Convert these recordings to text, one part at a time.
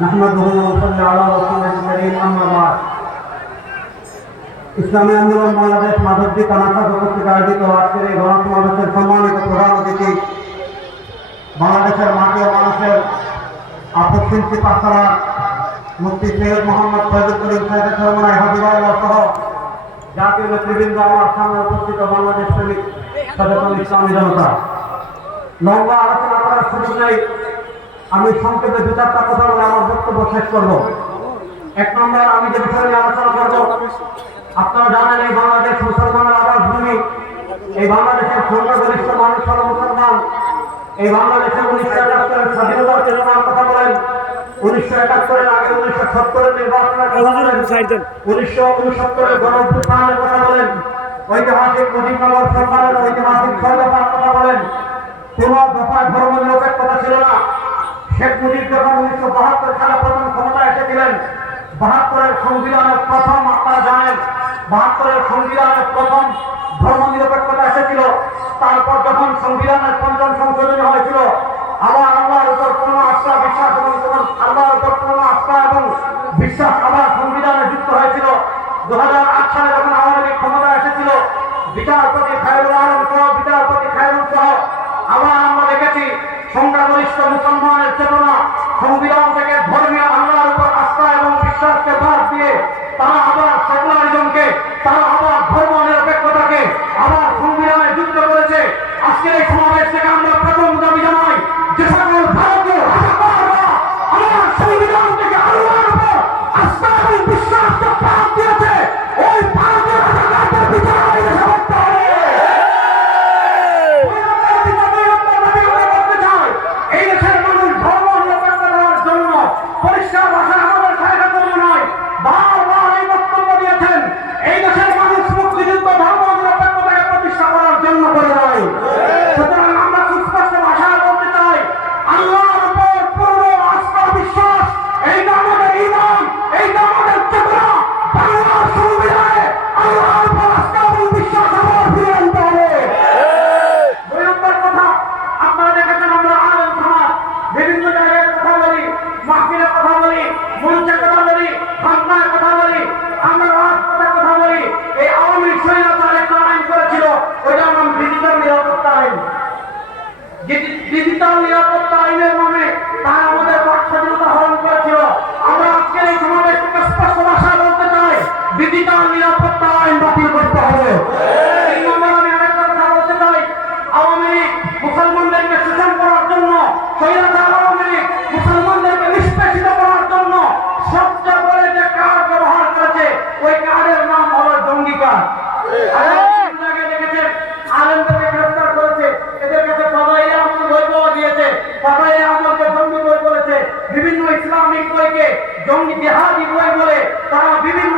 نحمده ونصلي على ইসলামী আন্দোলন বাংলাদেশ মাধবজি কানাখা উপস্থিত আয়োজিত আজকের এই গণ সম্মানিত প্রধান অতিথি। বাংলাদেশের মাটি মানুষের আপসিন্তি পাশারা মুক্তি সৈয়দ মোহাম্মদ ফৈজুল করিম সাহেব সরমনায় হাবিবাল্লাহ সহ জাতীয় নেতৃবৃন্দ আমার সামনে উপস্থিত বাংলাদেশ সচেতন ইসলামী জনতা। লম্বা আলোচনা করার সুযোগ নেই। আমি সংক্ষেপে দু চারটা কথা বলে আমার বক্তব্য শেষ করব। এক নম্বর আমি যে বিষয় নিয়ে আলোচনা করব আপনারা জানেন এই বাংলাদেশ মুসলমানের আবার ভূমি এই বাংলাদেশের সংখ্যাগরিষ্ঠ মানুষ হল মুসলমান। এই বাংলাদেশে উনিশশো একাত্তরের স্বাধীনতার চেতনার কথা বলেন। উনিশশো একাত্তরের আগে উনিশশো সত্তরের নির্বাচনের কথা বলেন। উনিশশো উনসত্তরের গণভ্যুত্থানের কথা বলেন। ঐতিহাসিক মুজিবনগর সরকারের ঐতিহাসিক কথা বলেন। কোন ব্যাপার ধর্ম ছিল না। শেখ মুজিব যখন উনিশশো বাহাত্তর সালে প্রথম ক্ষমতা এসেছিলেন বাহাত্তরের সংবিধানের প্রথম আপনারা জানেন, বাহাত্তরের সংবিধানের প্রথম ধর্ম নিরপেক্ষতা এসেছিল। তারপর যখন সংবিধানের পঞ্চম সংশোধনী হয়েছিল চেতনা ভাষা বই বলে তারা বিভিন্ন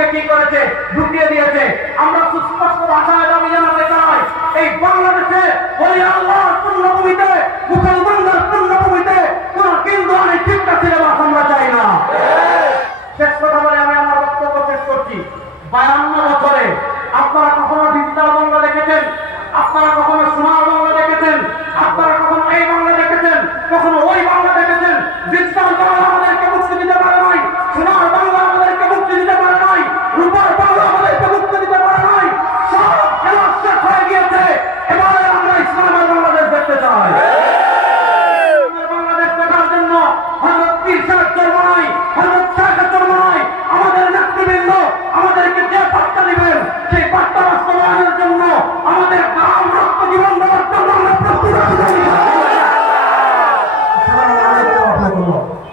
বিএনপিকে কি করেছে? ঢুকিয়ে দিয়েছে। আমরা সুস্পষ্ট ভাষায় আগামী জানাতে চাই, এই বাংলাদেশে হরিয়াল পূর্ণভূমিতে সেই বার্তা বাস্তবায়নের জন্য